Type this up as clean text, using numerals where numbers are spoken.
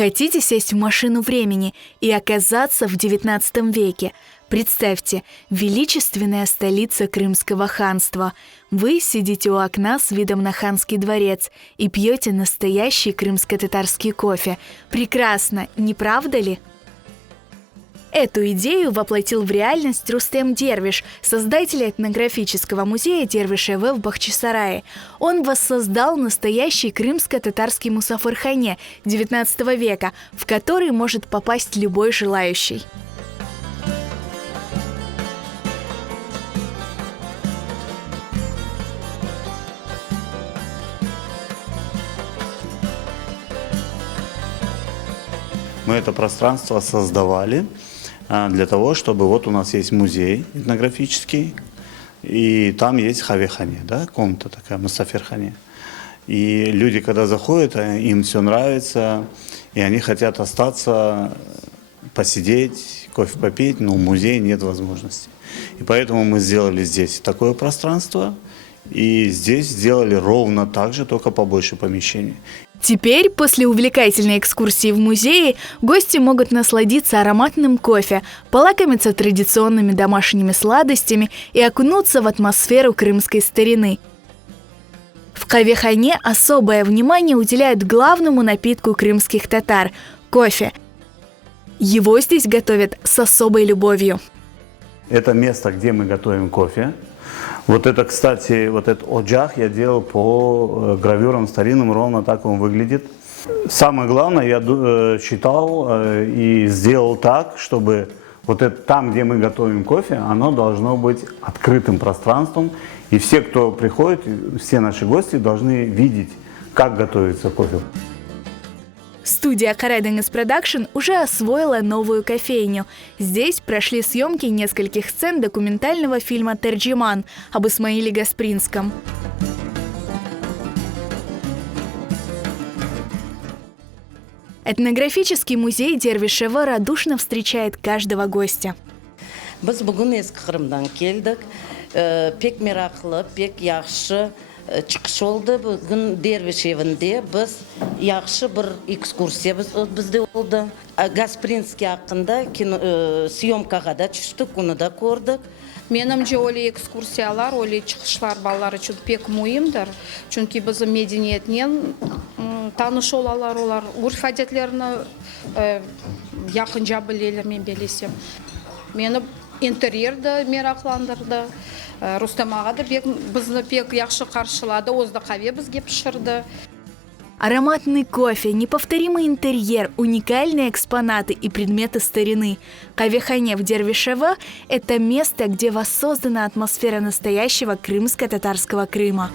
Хотите сесть в машину времени и оказаться в XIX веке? Представьте, величественная столица Крымского ханства. Вы сидите у окна с видом на ханский дворец и пьете настоящий крымско-татарский кофе. Прекрасно, не правда ли? Эту идею воплотил в реальность Рустем Дервиш, создатель этнографического музея Дервиш-Эве в Бахчисарае. Он воссоздал настоящий крымско-татарский мусафирхане XIX века, в который может попасть любой желающий. Мы это пространство создавали для того, чтобы вот у нас есть музей этнографический, и там есть хавехане, да, комната такая, мусафирхане. И люди, когда заходят, им все нравится, и они хотят остаться, посидеть, кофе попить, но в музее нет возможности. И поэтому мы сделали здесь такое пространство, и здесь сделали ровно так же, только побольше помещений. Теперь, после увлекательной экскурсии в музее, гости могут насладиться ароматным кофе, полакомиться традиционными домашними сладостями и окунуться в атмосферу крымской старины. В хавехане особое внимание уделяют главному напитку крымских татар – кофе. Его здесь готовят с особой любовью. Это место, где мы готовим кофе. Вот это, кстати, вот этот оджах я делал по гравюрам старинным, ровно так он выглядит. Самое главное, я считал и сделал так, чтобы вот это там, где мы готовим кофе, оно должно быть открытым пространством. И все, кто приходит, все наши гости должны видеть, как готовится кофе. Студия Карайденгес Продакшн уже освоила новую кофейню. Здесь прошли съемки нескольких сцен документального фильма «Терджиман» об Исмаиле Гаспринском. Этнографический музей Дервиш-Эве радушно встречает каждого гостя. Biz bugün eski Kırım'dan geldik. Pek meraklı, pek yaxşı çıkış oldu. Bugün Derviş-Eve'nde biz yaxşı bir ekskursiya bizde oldu. Gasprinskiy hakkında syomkaga da düştük, onu da gördük. Менімше оле экскурсиялар, оле чықышлар балалар үшін пек мұйымдар. Чүнки біздің медениетінен таныш олалар, олар урф әдетлеріні яқынжа білелер мен белесем. Мені интерьерді мерақландырды. Рустам аға да бізді пек яқшы қаршылады, озды қаве бізге пішірді. Ароматный кофе, неповторимый интерьер, уникальные экспонаты и предметы старины. Хавехане в Дервиш-Эве – это место, где воссоздана атмосфера настоящего крымско-татарского Крыма.